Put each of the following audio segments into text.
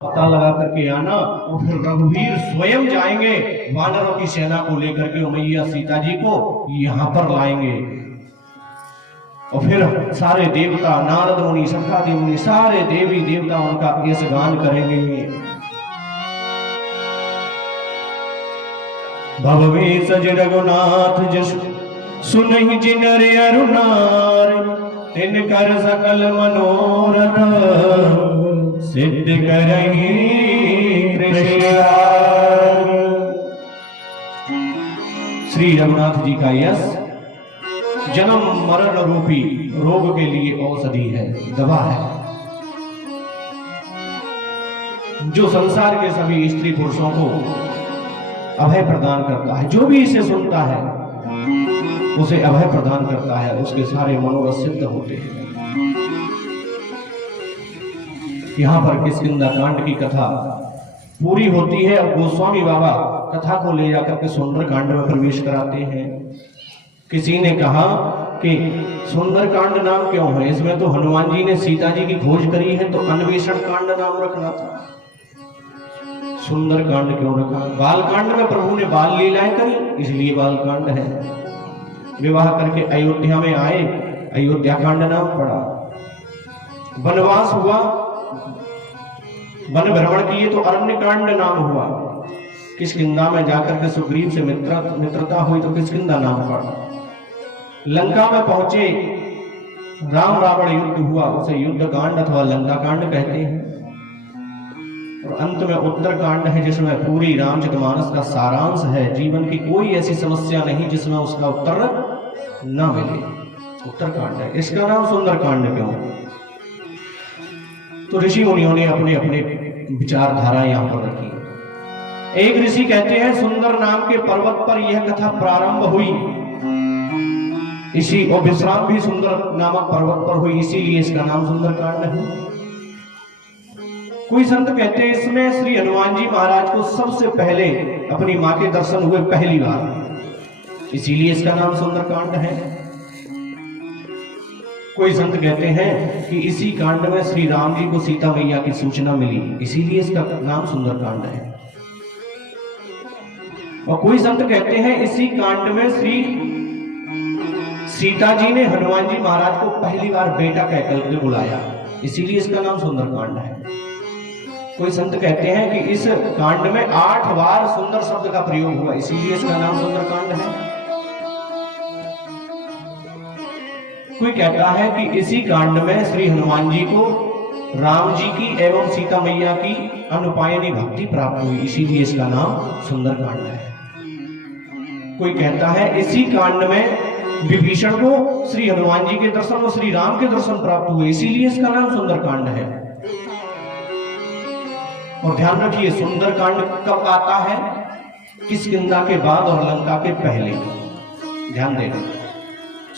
पता लगा करके आना और फिर रघुवीर स्वयं जाएंगे वानरों की सेना को लेकर के मैया सीता जी को यहाँ पर लाएंगे। और फिर सारे देवता नारद मुनि सनकादि मुनि सारे देवी देवता उनका यश गान करेंगे। भववे सज रघुनाथ जस सुनहि जिनर अरुणार तिन कर सकल मनोरथ सिद्ध करहि कृष्ण। श्री रघुनाथ जी का यश जन्म मरण रूपी रोग के लिए औषधि है, दवा है, जो संसार के सभी स्त्री पुरुषों को अभय प्रदान करता है। जो भी इसे सुनता है उसे अभय प्रदान करता है, उसके सारे मनोरथ सिद्ध होते हैं। यहाँ पर किष्किंधा कांड की कथा पूरी होती है। अब गोस्वामी बाबा कथा को ले जाकर के सुंदर कांड में प्रवेश कराते हैं। किसी ने कहा कि सुंदर कांड नाम क्यों है, इसमें तो हनुमान जी ने सीता जी की खोज करी है, तो अन्वेषण कांड नाम रखना था, सुंदर कांड क्यों रखा? बाल कांड में प्रभु ने बाल लीलाएं करी, इसलिए बाल कांड है। विवाह करके अयोध्या में आए, अयोध्या कांड नाम पड़ा। वनवास हुआ, वन भ्रमण किए तो अरण्य कांड नाम हुआ। किष्किंधा में जाकर के सुग्रीव से मित्रता हुई तो किष्किंधा नाम पड़ा। लंका में पहुंचे, राम रावण युद्ध हुआ, उसे युद्ध कांड अथवा लंका कांड कहते हैं। और अंत में उत्तर कांड है, जिसमें पूरी रामचरितमानस का सारांश है। जीवन की कोई ऐसी समस्या नहीं जिसमें उसका उत्तर न मिले, उत्तर कांड है। इसका नाम सुंदर कांड क्यों? तो ऋषि मुनियों ने अपने अपने विचारधारा यहां पर रखी। एक ऋषि कहते हैं सुंदर नाम के पर्वत पर यह कथा प्रारंभ हुई, इसी और विश्राम भी सुंदर नामक पर्वत पर हुई, इसीलिए इसका नाम सुंदर कांड है। कोई संत कहते हैं इसमें श्री हनुमान जी महाराज को सबसे पहले अपनी मां के दर्शन हुए पहली बार, इसीलिए इसका नाम सुंदर कांड है। कोई संत कहते हैं कि इसी कांड में श्री राम जी को सीता मैया की सूचना मिली, इसीलिए इसका नाम सुंदर कांड है। और कोई संत कहते हैं इसी कांड में श्री सीता जी ने हनुमान जी महाराज को पहली बार बेटा कहकर के बुलाया, इसीलिए इसका नाम सुंदर कांड है। कोई संत कहते हैं कि इस कांड में 8 बार सुंदर शब्द का प्रयोग हुआ, इसीलिए इसका नाम सुंदर कांड है। कोई कहता है कि इसी कांड में श्री हनुमान जी को राम जी की एवं सीता मैया की अनुपायनी भक्ति प्राप्त हुई, इसीलिए इसका नाम सुंदर कांड है। कोई कहता है इसी कांड में विभीषण को श्री हनुमान जी के दर्शन और श्री राम के दर्शन प्राप्त हुए, इसीलिए इसका नाम सुंदर कांड है। और ध्यान रखिए, सुंदर कांड कब आता है? किष्किंधा के बाद और लंका के पहले। ध्यान देना,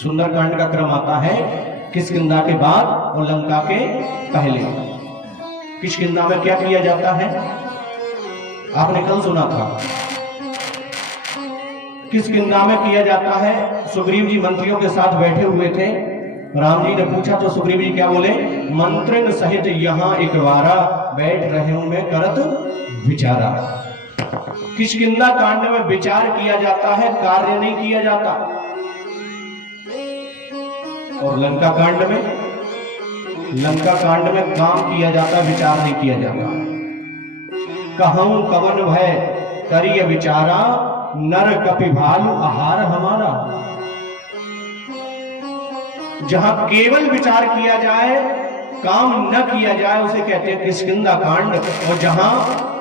सुंदर कांड का क्रम आता है किष्किंधा के बाद और लंका के पहले। किष्किंधा में क्या किया जाता है? आपने कल सुना था। किष्किंधा में किया जाता है, सुग्रीव जी मंत्रियों के साथ बैठे हुए थे, राम जी ने पूछा तो सुग्रीव जी क्या बोले? मंत्रिन सहित यहाँ एक बारा बैठ रहे हूं मैं करत विचारा। किष्किंधा कांड में विचार किया जाता है, कार्य नहीं किया जाता। और लंका कांड में काम किया जाता, विचार नहीं किया जाता। कहूं कवन भय करिय विचारा नर कपि भालु आहार हमारा। जहां केवल विचार किया जाए, काम न किया जाए, उसे कहते हैं किष्किंधा कांड। और जहां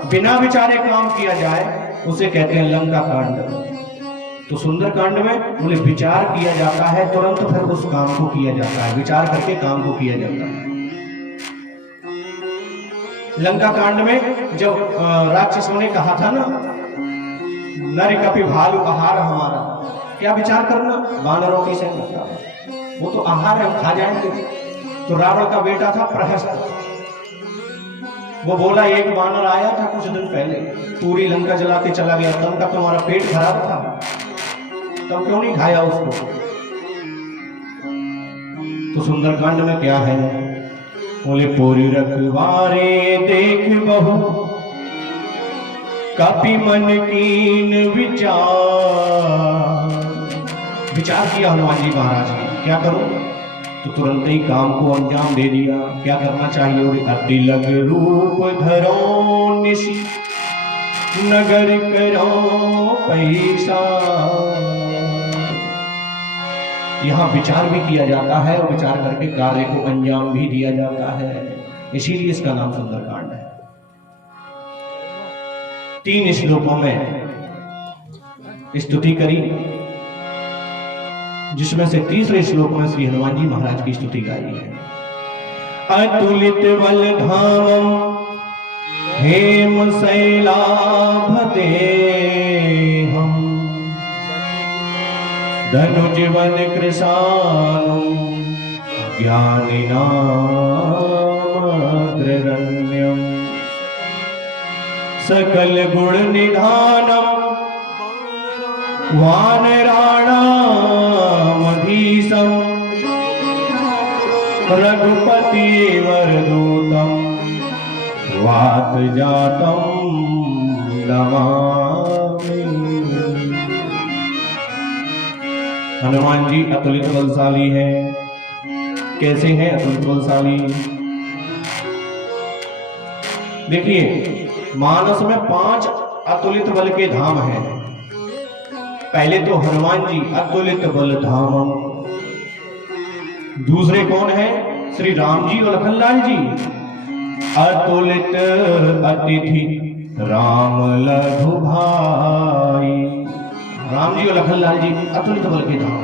बिना विचारे काम किया जाए उसे कहते हैं लंका कांड। तो सुंदर कांड में बोले विचार किया जाता है, तुरंत फिर उस काम को किया जाता है, विचार करके काम को किया जाता है। लंका कांड में जब राक्षसों ने कहा था ना, नर कपि भालु आहार हमारा, क्या विचार करना? वानरों की सेना का वो तो आहार है, हम खा जाएंगे। तो रावण का बेटा था प्रहस्त, वो बोला एक वानर आया था कुछ दिन पहले, पूरी लंका जला के चला गया, तब तक तुम्हारा पेट खराब था, तब क्यों नहीं खाया उसको? तो सुंदरकांड में क्या है? बोले पूरी रखवारे देख बहु कपि मन कीन विचार किया हनुमान जी महाराज ने, क्या करूं? तो तुरंत ही काम को अंजाम दे दिया। क्या करना चाहिए? और अति लग रूप धरो निशि नगर करो पैसा। यहां विचार भी किया जाता है और विचार करके कार्य को अंजाम भी दिया जाता है, इसीलिए इसका नाम सुंदरकांड है। 3 श्लोकों में स्तुति करी, जिसमें से तीसरे श्लोक में श्री हनुमान जी महाराज की स्तुति गाई है। अतुलित बल धामम हेम शैलाभते हम धनुजवन कृशानु ज्ञानिनामग्रगण्यम सकल गुण निधानम वानराणामधीशम रघुपति वरदूतम वात जातम नमामि। हनुमान जी अतुलित बलशाली हैं। कैसे हैं अतुलित बलशाली? देखिए, मानस में 5 अतुलित बल के धाम हैं। पहले तो हनुमान जी अतुलित बल धाम, दूसरे कौन है? श्री राम जी और लखनलाल जी अतुलित अतिथि राम लघु भाई। राम जी और लखनलाल जी अतुलित बल के धाम,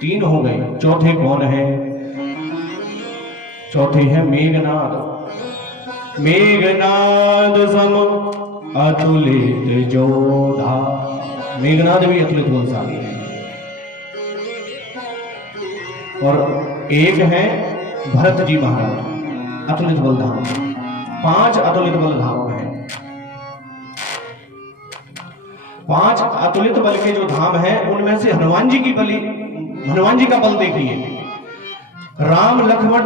3 हो गए। चौथे कौन है? चौथे हैं मेघनाद। मेघनाद सम अतुलित जोधा। मेघनाद भी अतुलित बलशाली है। और एक है भरत जी महाराज, अतुलित बल धाम। 5 अतुलित बल धाम है। 5 अतुलित बल के जो धाम है, उनमें से हनुमान जी का बल देखिए। राम लक्ष्मण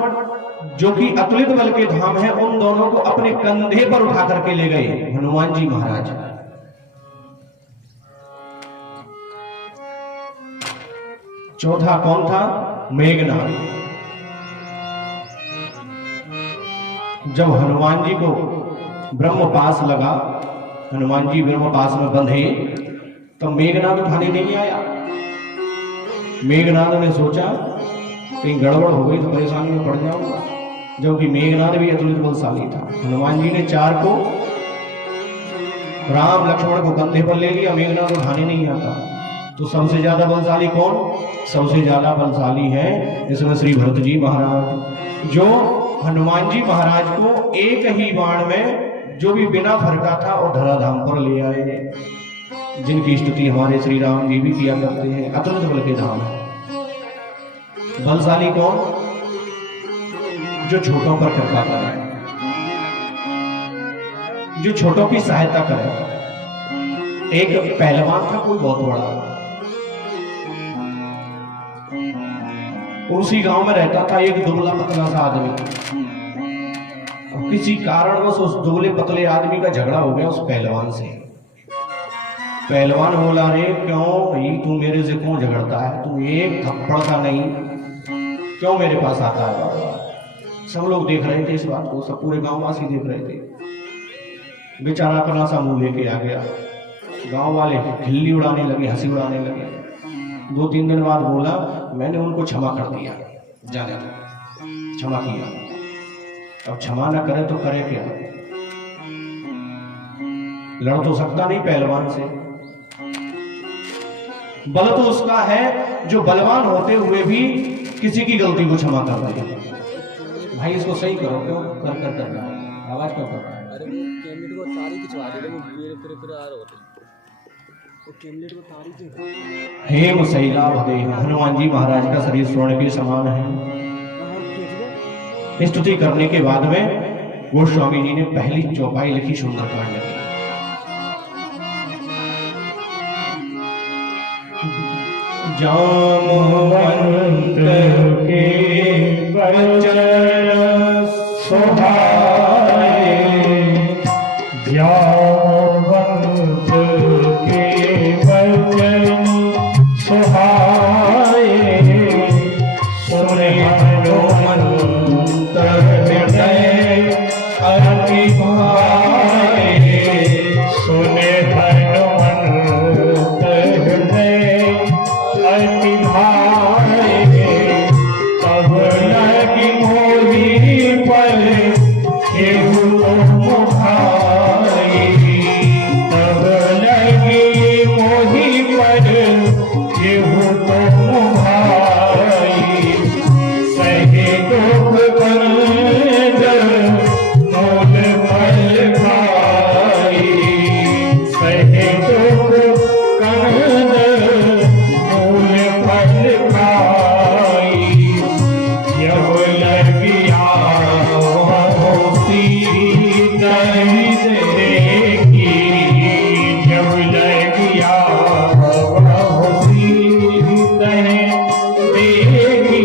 जो कि अतुलित बल के धाम है, उन दोनों को अपने कंधे पर उठा करके ले गए हनुमान जी महाराज। चौथा कौन था? मेघनाद। जब हनुमान जी को ब्रह्मपास लगा, हनुमान जी ब्रह्मपास में बंधे, तो मेघनाद उठाने नहीं आया। मेघनाद ने सोचा कहीं गड़बड़ हो गई तो परेशानी में पड़ जाऊंगा, जबकि मेघनाद भी अतुलित बलशाली था। हनुमान जी ने 4 को, राम लक्ष्मण को कंधे पर ले लिया, मेघनाद उठाने नहीं आता। तो सबसे ज्यादा बलशाली कौन? सबसे ज्यादा बलशाली है इसमें श्री भरत जी महाराज, जो हनुमान जी महाराज को एक ही बाण में, जो भी बिना फरका था, और धराधाम पर ले आए, जिनकी स्तुति हमारे श्री राम जी भी किया करते हैं। अतुलित बल के धाम है। बलशाली कौन? जो छोटों पर कृपा करे, जो छोटों की सहायता करे। एक पहलवान था कोई बहुत बड़ा, उसी गांव में रहता था एक दुबला पतला सा आदमी। किसी कारणवश उस दुबले पतले आदमी का झगड़ा हो गया उस पहलवान से। पहलवान बोला, रे क्यों भाई तू मेरे से क्यों झगड़ता है? तू एक थप्पड़ का नहीं, क्यों मेरे पास आता है? सब लोग देख रहे थे इस बात को, सब पूरे गांव वासी देख रहे थे। बेचारा अपना सा मुंह लेके आ गया। गांव वाले खिल्ली उड़ाने लगे, हंसी उड़ाने लगे। 2-3 दिन बाद बोला, मैंने उनको क्षमा कर दिया, जाने दो, क्षमा किया। अब क्षमा ना करे तो करे क्या? लड़ तो सकता नहीं पहलवान से। बल तो उसका है जो बलवान होते हुए भी किसी की गलती को क्षमा कर दे। भाई इसको सही करो, क्यों कर रहा है? आवाज क्यों कर रहा है? अरे वो कैमलेट को तारी खिंचवा दे, वो फिर आ रहे होते। हेम शैलाभते। हनुमान जी महाराज का शरीर स्वर्ण के समान है। स्तुति करने के बाद में गोस्वामी जी ने पहली चौपाई लिखी सुंदरकांड की। जामवंत के वचन सुहाए ज्ञानवंत के वचन सुहाए सुने हनुमंत हृदय अति भाए सुने हनुमंत हृदय अति भाए तब लगी मोही पर केहू मुखाई तब लगी मोही पर केहू मुखाई सही दुख कंद मूल फल खाई सही दुख कंद मूल फल खाई जब लगिया होती नहीं देखी जब लगिया होती नहीं देखी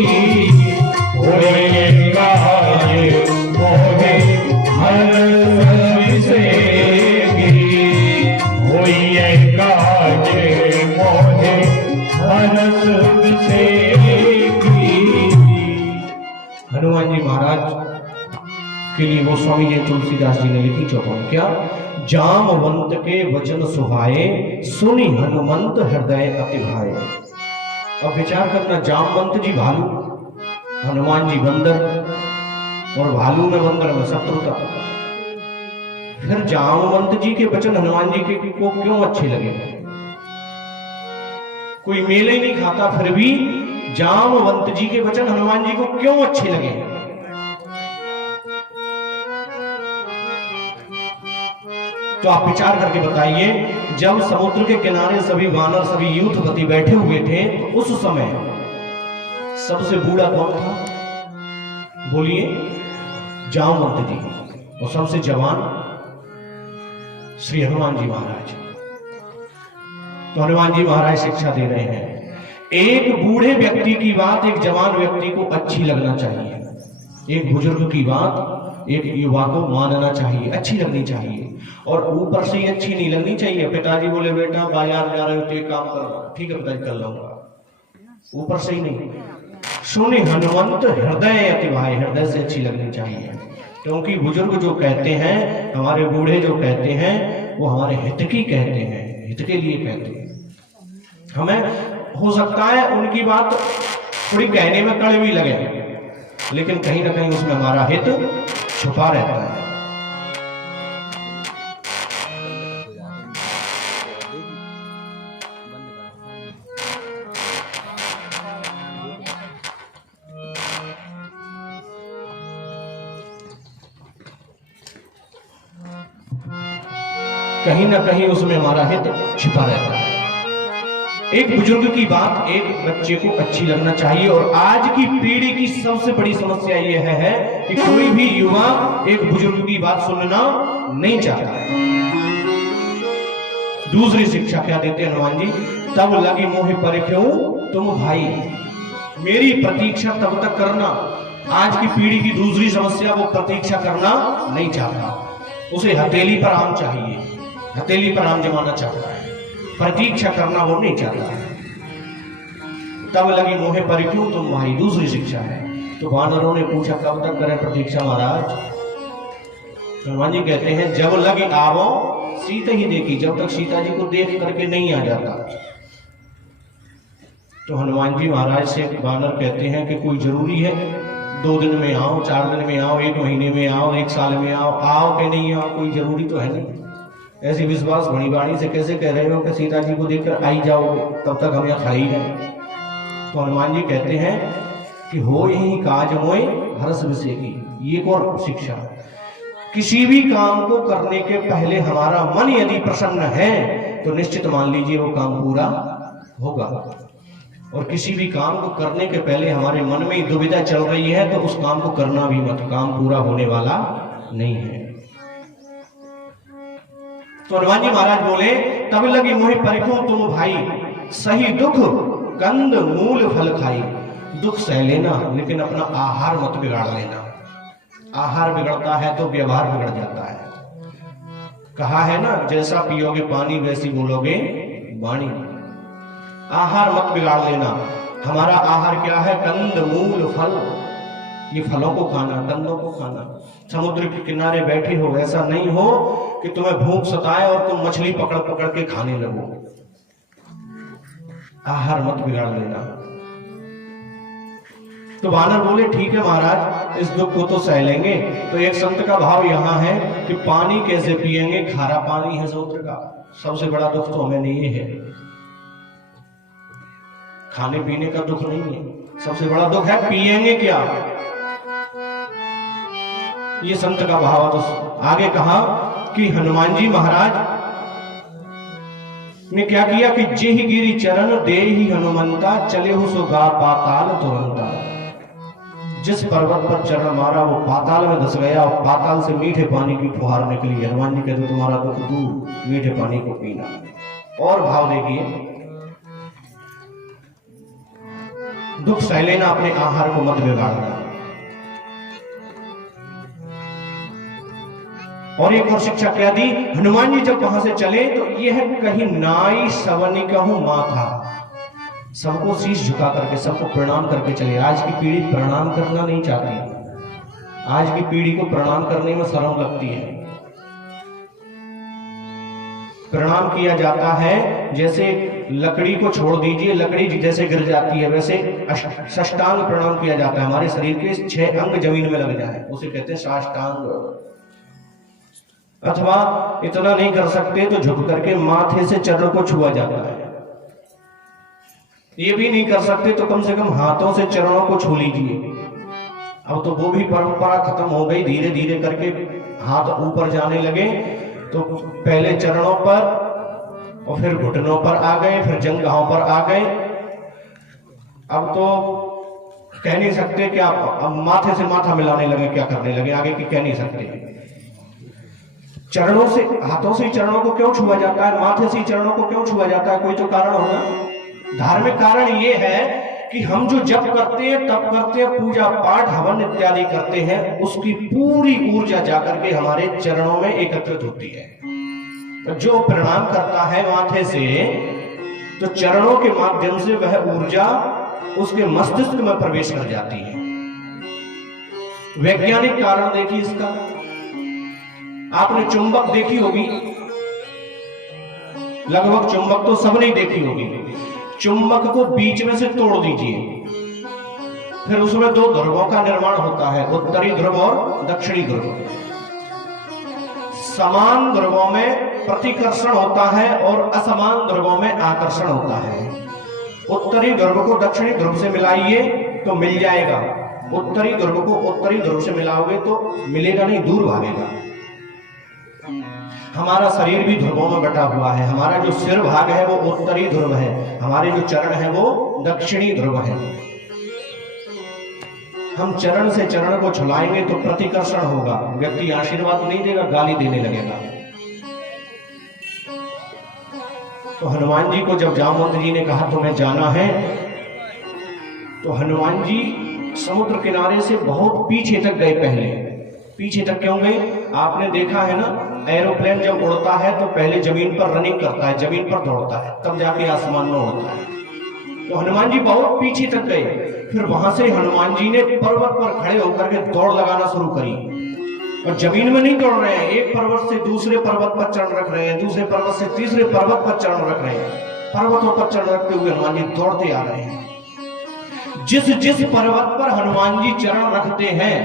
होए काज मोहे हर से होए काज मोहे हर से हनुमान जी महाराज के लिए गोस्वामी जी तुलसीदास जी ने लिखी चौपाई क्या? जामवंत के वचन सुहाए सुनी हनुमंत हृदय अति भाए। अब विचार करना, जामवंत जी भालू, हनुमान जी बंदर, और भालू में बंदर में शत्रुता। फिर जामवंत जी के वचन हनुमान जी के को क्यों अच्छे लगे? कोई मेले ही नहीं खाता, फिर भी जामवंत जी के वचन हनुमान जी को क्यों अच्छे लगे? तो आप विचार करके बताइए। जब समुद्र के किनारे सभी वानर सभी यूथपति बैठे हुए थे तो उस समय सबसे बूढ़ा कौन था? बोलिए, जामवंत जी। और सबसे जवान श्री हनुमान जी महाराज। तो हनुमान जी महाराज शिक्षा दे रहे हैं, एक बूढ़े व्यक्ति की बात एक जवान व्यक्ति को अच्छी लगना चाहिए, एक बुजुर्ग की बात एक युवा को मानना चाहिए, अच्छी लगनी चाहिए। और ऊपर से ही अच्छी नहीं लगनी चाहिए। पिताजी बोले बेटा बाजार जा रहे हो तो एक काम करो, ठीक है पिताजी कर लूंगा, ऊपर से ही नहीं। सुने हनुमंत हृदय अति भाए, हृदय से अच्छी लगनी चाहिए। क्योंकि बुजुर्ग जो कहते हैं, हमारे बूढ़े जो कहते हैं, वो हमारे हित की कहते हैं, हित के लिए कहते हैं। हमें हो सकता है उनकी बात थोड़ी कहने में कड़वी लगे, लेकिन कहीं ना कहीं उसमें हमारा हित छुपा रहता है। कहीं ना कहीं उसमें हमारा हित छिपा रहता है। एक बुजुर्ग की बात एक बच्चे को अच्छी लगना चाहिए। और आज की पीढ़ी की सबसे बड़ी समस्या यह है कि कोई भी युवा एक बुजुर्ग की बात सुनना नहीं चाहता है। दूसरी शिक्षा क्या देते हैं हनुमान जी? तब लगी मोहि परिख्यो तुम भाई, मेरी प्रतीक्षा तब तक करना। आज की पीढ़ी की दूसरी समस्या, वो प्रतीक्षा करना नहीं चाहता, उसे हथेली पर आम चाहिए, हथेली पर आम जमाना चाहता है, प्रतीक्षा करना वो नहीं चाहता है। तब लगी मोहे परिख्यो तुम भाई, दूसरी शिक्षा है। तो वानरों ने पूछा कब तक करें प्रतीक्षा महाराज? हनुमान जी कहते हैं जब लगी आवो सीता ही देखी, जब तक सीता जी को देख करके नहीं आ जाता। तो हनुमान जी महाराज से वानर कहते हैं कि कोई जरूरी है 2 दिन में आओ, 4 दिन में आओ, 1 महीने में आओ, 1 साल में आओ, आओ कि नहीं आओ, कोई जरूरी तो है नहीं। ऐसी विश्वास बड़ी बाणी से कैसे कह रहे हो कि सीता जी को देखकर आई जाओगे, तब तक हम यहाँ खाई है। तो हनुमान जी कहते हैं कि हो यही काज मोय हर्ष विषय की। ये एक और शिक्षा, किसी भी काम को करने के पहले हमारा मन यदि प्रसन्न है तो निश्चित मान लीजिए वो काम पूरा होगा। और किसी भी काम को करने के पहले हमारे मन में दुविधा चल रही है तो उस काम को करना भी मत, काम पूरा होने वाला नहीं है। तो हनुमान जी महाराज बोले तब लगी मोहि परिख्यो तुम भाई, सही दुख कंद मूल फल खाई। दुख सह लेना लेकिन अपना आहार मत बिगाड़ लेना। आहार बिगड़ता है तो व्यवहार बिगड़ जाता है। कहा है ना, जैसा पियोगे पानी वैसी बोलोगे वाणी। आहार मत बिगाड़ लेना। हमारा आहार क्या है? कंद मूल फल, ये फलों को खाना, कंदों को खाना। समुद्र के किनारे बैठे हो, ऐसा नहीं हो कि तुम्हें भूख सताए और तुम मछली पकड़ पकड़ के खाने लगो। आहार मत बिगाड़ लेना। तो वानर बोले ठीक है महाराज, इस दुख को तो सह लेंगे। तो एक संत का भाव यहां है कि पानी कैसे पिएंगे? खारा पानी है समुद्र का, सबसे बड़ा दुख तो हमें नहीं है, खाने पीने का दुख नहीं है, सबसे बड़ा दुख है पिएंगे क्या। ये संत का भाव। तो आगे कहा कि हनुमान जी महाराज ने क्या किया कि जेहि गिरि चरण देहि हनुमंता, चले हु सो गा पाताल तुरंता। जिस पर्वत पर चरण मारा वो पाताल में धस गया और पाताल से मीठे पानी की फुहार निकली। हनुमान जी कहते तुम्हारा दुख दूर, मीठे पानी को पीना। और भाव देखिए, दुख सह लेना, अपने आहार को मत बिगाड़ना। और एक और शिक्षा क्या दी हनुमान जी जब वहां से चले तो यह कहीं नाई सवनी कहूं माथा, सबको शीश झुका करके, सबको प्रणाम करके चले। आज की पीढ़ी प्रणाम करना नहीं चाहती, आज की पीढ़ी को प्रणाम करने में शर्म लगती है। प्रणाम किया जाता है जैसे लकड़ी को छोड़ दीजिए, लकड़ी जैसे गिर जाती है वैसे साष्टांग प्रणाम किया जाता है। हमारे शरीर के 6 अंग जमीन में लग जाए उसे कहते हैं साष्टांग। अथवा इतना नहीं कर सकते तो झुक करके माथे से चरणों को छुआ जाता है। ये भी नहीं कर सकते तो कम से कम हाथों से चरणों को छू लीजिए। अब तो वो भी परंपरा खत्म हो गई, धीरे धीरे करके हाथ ऊपर जाने लगे। तो पहले चरणों पर और फिर घुटनों पर आ गए, फिर जंघाओं पर आ गए। अब तो कह नहीं सकते कि आप अब माथे से माथा मिलाने लगे, क्या करने लगे आगे की कह नहीं सकते। चरणों से, हाथों से ही चरणों को क्यों छुआ जाता है, माथे से ही चरणों को क्यों छुआ जाता है? कोई तो कारण होगा। धार्मिक कारण ये है कि हम जो जप करते हैं, तप करते हैं, पूजा पाठ हवन इत्यादि करते हैं, उसकी पूरी ऊर्जा जाकर के हमारे चरणों में एकत्रित होती है। जो प्रणाम करता है माथे से, तो चरणों के माध्यम से वह ऊर्जा उसके मस्तिष्क में प्रवेश कर जाती है। वैज्ञानिक कारण देखिए इसका। आपने चुंबक देखी होगी, लगभग चुंबक तो सबने देखी होगी। चुंबक को बीच में से तोड़ दीजिए, फिर उसमें 2 ध्रुवों का निर्माण होता है, उत्तरी ध्रुव और दक्षिणी ध्रुव। समान ध्रुवों में प्रतिकर्षण होता है और असमान ध्रुवों में आकर्षण होता है। उत्तरी ध्रुव को दक्षिणी ध्रुव से मिलाइए तो मिल जाएगा, उत्तरी ध्रुव को उत्तरी ध्रुव से मिलाओगे तो मिलेगा नहीं, दूर भागेगा। हमारा शरीर भी ध्रुवों में बटा हुआ है। हमारा जो सिर भाग है वो उत्तरी ध्रुव है, हमारे जो चरण है वो दक्षिणी ध्रुव है। हम चरण से चरण को छुलाएंगे तो प्रतिकर्षण होगा, व्यक्ति आशीर्वाद नहीं देगा, गाली देने लगेगा। तो हनुमान जी को जब जामवंत जी ने कहा तुम्हें जाना है, तो हनुमान जी समुद्र किनारे से बहुत पीछे तक गए। पहले पीछे तक क्यों गए? आपने देखा है ना, एरोप्लेन जब उड़ता है तो पहले जमीन पर रनिंग करता है, जमीन पर दौड़ता है, तब जाके आसमान में उड़ता है। तो हनुमान जी बहुत पीछे तक गए। फिर वहां से हनुमान जी ने पर्वत पर खड़े होकर के दौड़ लगाना शुरू करी। और जमीन में नहीं दौड़ रहे हैं, एक पर्वत से दूसरे पर्वत पर चरण रख रहे हैं, दूसरे पर्वत से तीसरे पर्वत पर चरण रख रहे हैं। पर्वतों पर चरण रखते हुए हनुमान जी दौड़ते आ रहे हैं। जिस जिस पर्वत पर हनुमान जी चरण रखते हैं,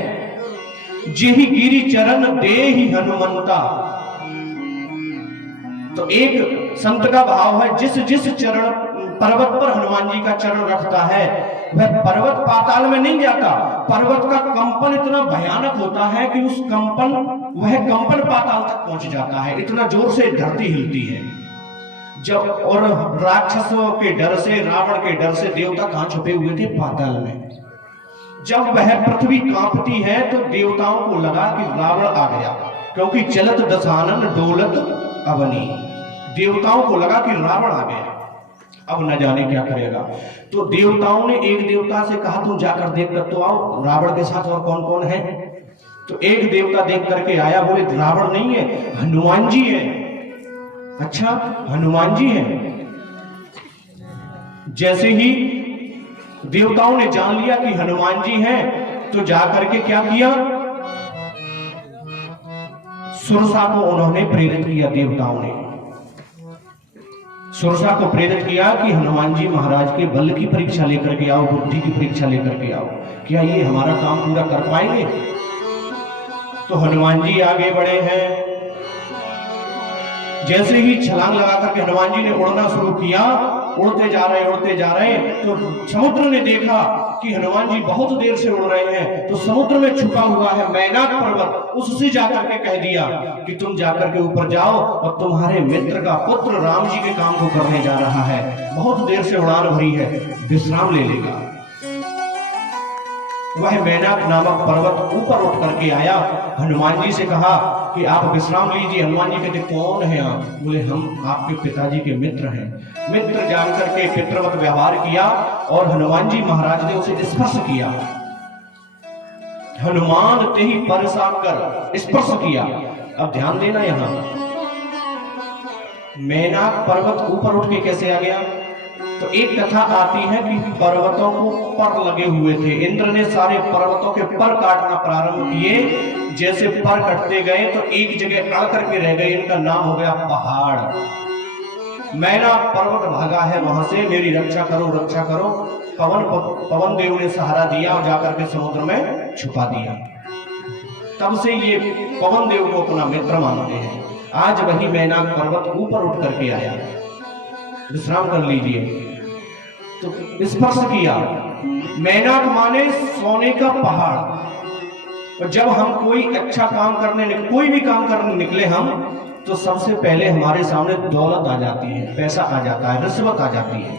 जेहि गिरि चरण देहि हनुमंता। तो एक संत का भाव है, जिस जिस चरण पर्वत पर हनुमान जी का चरण रखता है वह पर्वत पाताल में नहीं जाता। पर्वत का कंपन इतना भयानक होता है कि वह कंपन पाताल तक पहुंच जाता है, इतना जोर से धरती हिलती है। जब और राक्षसों के डर से, रावण के डर से देवता कहां छुपे हुए थे? पाताल में। जब वह पृथ्वी कांपती है तो देवताओं को लगा कि रावण आ गया, क्योंकि चलत दशानन डोलत अवनी। देवताओं को लगा कि रावण आ गया, अब न जाने क्या करेगा। तो देवताओं ने एक देवता से कहा तुम जाकर देख कर तो आओ, रावण के साथ और कौन कौन है। तो एक देवता देख करके आया, बोले रावण नहीं है, हनुमान जी है। अच्छा, हनुमान जी हैं। जैसे ही देवताओं ने जान लिया कि हनुमान जी हैं, तो जाकर के क्या किया, सुरसा को उन्होंने प्रेरित किया। देवताओं ने सुरसा को प्रेरित किया कि हनुमान जी महाराज के बल की परीक्षा लेकर के आओ, बुद्धि की परीक्षा लेकर के आओ, क्या ये हमारा काम पूरा कर पाएंगे। तो हनुमान जी आगे बढ़े हैं। जैसे ही छलांग लगा करके हनुमान जी ने उड़ना शुरू किया, उड़ते जा रहे, तो समुद्र ने देखा कि हनुमान जी बहुत देर से उड़ रहे हैं, तो समुद्र में छुपा हुआ है मैनाक पर्वत, उससे जाकर के कह दिया कि तुम जाकर के ऊपर जाओ और तुम्हारे मित्र का पुत्र राम जी के काम को करने जा रहा है, बहुत देर से उड़ान भरी है, विश्राम ले लेगा। वह मैनाक नामक पर्वत ऊपर उठ करके आया, हनुमान जी से कहा कि आप विश्राम लीजिए। हनुमान जी कहते कौन है आप? बोले हम आपके पिताजी के मित्र हैं। मित्र जानकर के पितृवत व्यवहार किया और हनुमान जी महाराज ने उसे स्पर्श किया। हनुमान ते ही परसा कर स्पर्श किया। अब ध्यान देना, यहां मैनाक पर्वत ऊपर उठ के कैसे आ गया? तो एक कथा आती है कि पर्वतों को पर लगे हुए थे, इंद्र ने सारे पर्वतों के पर काटना प्रारंभ किए। जैसे पर कटते गए तो एक जगह अड़ करके रह गए, इनका नाम हो गया पहाड़। मैनाक पर्वत भागा है वहां से, मेरी रक्षा करो, रक्षा करो। पवन देव ने सहारा दिया और जाकर के समुद्र में छुपा दिया। तब से ये पवन देव को अपना मित्र मानते हैं। आज वही मैनाक पर्वत ऊपर उठ करके आया, विश्राम कर लीजिए। तो स्पर्श किया। मैनाक माने सोने का पहाड़। और जब हम कोई अच्छा काम करने, कोई भी काम करने निकले हम, तो सबसे पहले हमारे सामने दौलत आ जाती है, पैसा आ जाता है, रिश्वत आ जाती है।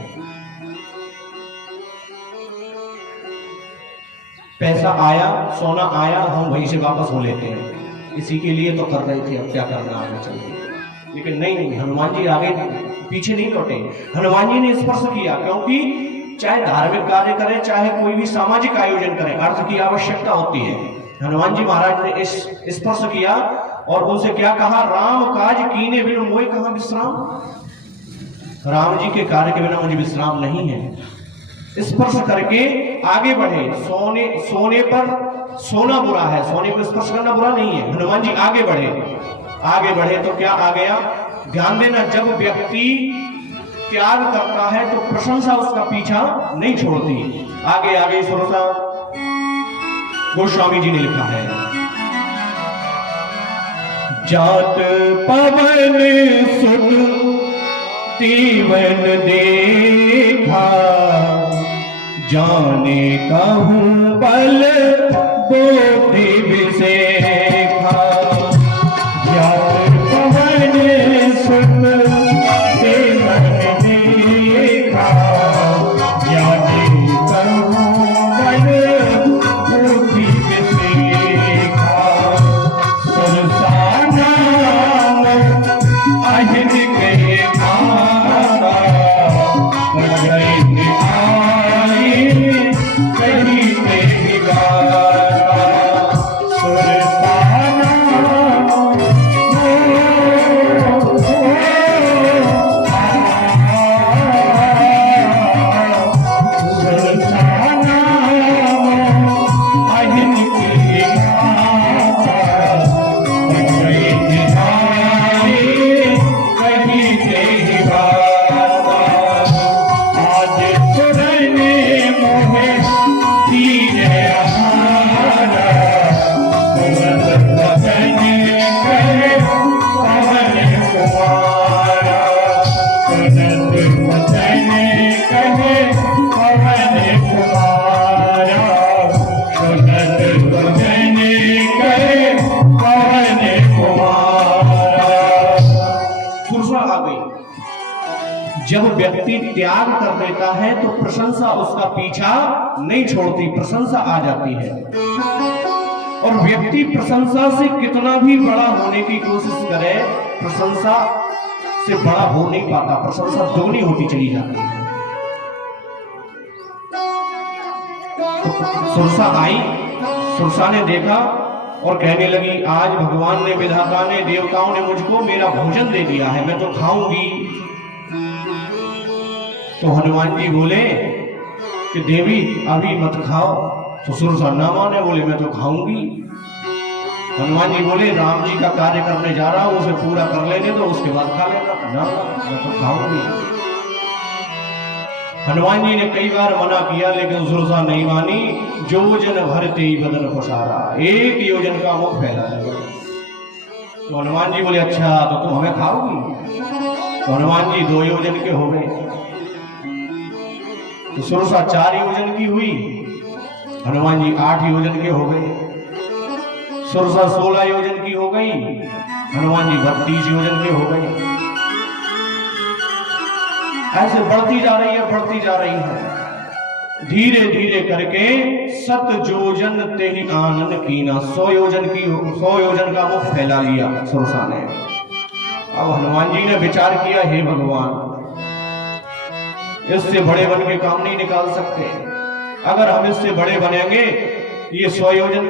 पैसा आया, सोना आया, हम वहीं से वापस हो लेते हैं। इसी के लिए तो कर रहे थे, अब क्या करना आगे चल के। लेकिन नहीं, हनुमान जी आगे पीछे नहीं लौटे। हनुमान जी ने स्पर्श किया, क्योंकि चाहे धार्मिक कार्य करें, चाहे कोई भी सामाजिक आयोजन करें, अर्थ की आवश्यकता होती है। हनुमान जी महाराज ने स्पर्श किया और उनसे क्या कहा, राम काज कीने बिनु मोय कहां विश्राम। राम जी के कार्य के बिना मुझे विश्राम नहीं है। स्पर्श करके आगे बढ़े। सोने पर सोना बुरा है, सोने को स्पर्श करना बुरा नहीं है। हनुमान जी आगे बढ़े तो क्या आ गया, ध्यान देना, जब व्यक्ति त्याग करता है तो प्रशंसा उसका पीछा नहीं छोड़ती। आगे सुरसा गोस्वामी जी ने लिखा है, जात पवन सुत तीवन देखा, जाने कहूं बल बोधि विसेखा। जात पवन सुत तीवन देखा, जाने कहूं बल बोधि विसेखा। सुरसा नाम अहिन के मारा, गए आए कहीं पे गारा। सुरसा जब व्यक्ति त्याग कर देता है तो प्रशंसा उसका पीछा नहीं छोड़ती, प्रशंसा आ जाती है। और व्यक्ति प्रशंसा से कितना भी बड़ा होने की कोशिश करे, प्रशंसा से बड़ा हो नहीं पाता, प्रशंसा दोगुनी होती चली जाती है। तो सुरसा आई, सुरसा ने देखा और कहने लगी, आज भगवान ने, विधाता ने, देवताओं ने मुझको मेरा भोजन दे दिया है, मैं तो खाऊंगी। तो हनुमान जी बोले कि देवी अभी मत खाओ। तो सुरसा ना माने, बोले मैं तो खाऊंगी। हनुमान जी बोले, राम जी का कार्य करने जा रहा हूं, उसे पूरा कर लेने दो, उसके बाद खा लेना। ना, मैं तो खाऊंगी। हनुमान जी ने कई बार मना किया, लेकिन सुरसा नहीं मानी। योजन भर तेई बदन पसारा, 1 योजन का मुख फैला दिया। तो हनुमान जी बोले, अच्छा तो तुम हमें खाओगी? तो हनुमान जी 2 योजन के हो गए। तो सुरसा 4 योजन की हुई, हनुमान जी 8 योजन के हो गए। सुरसा 16 योजन की हो गई, हनुमान जी 32 योजन के हो गए। ऐसे बढ़ती जा रही है, बढ़ती जा रही है। धीरे धीरे करके 7 योजन ते ही आनन कीना, 100 योजन का मुख फैला लिया सुरसा ने। अब हनुमान जी ने विचार किया, हे भगवान, इससे बड़े बन के काम नहीं निकाल सकते। अगर हम इससे बड़े बनेंगे, ये 100 योजन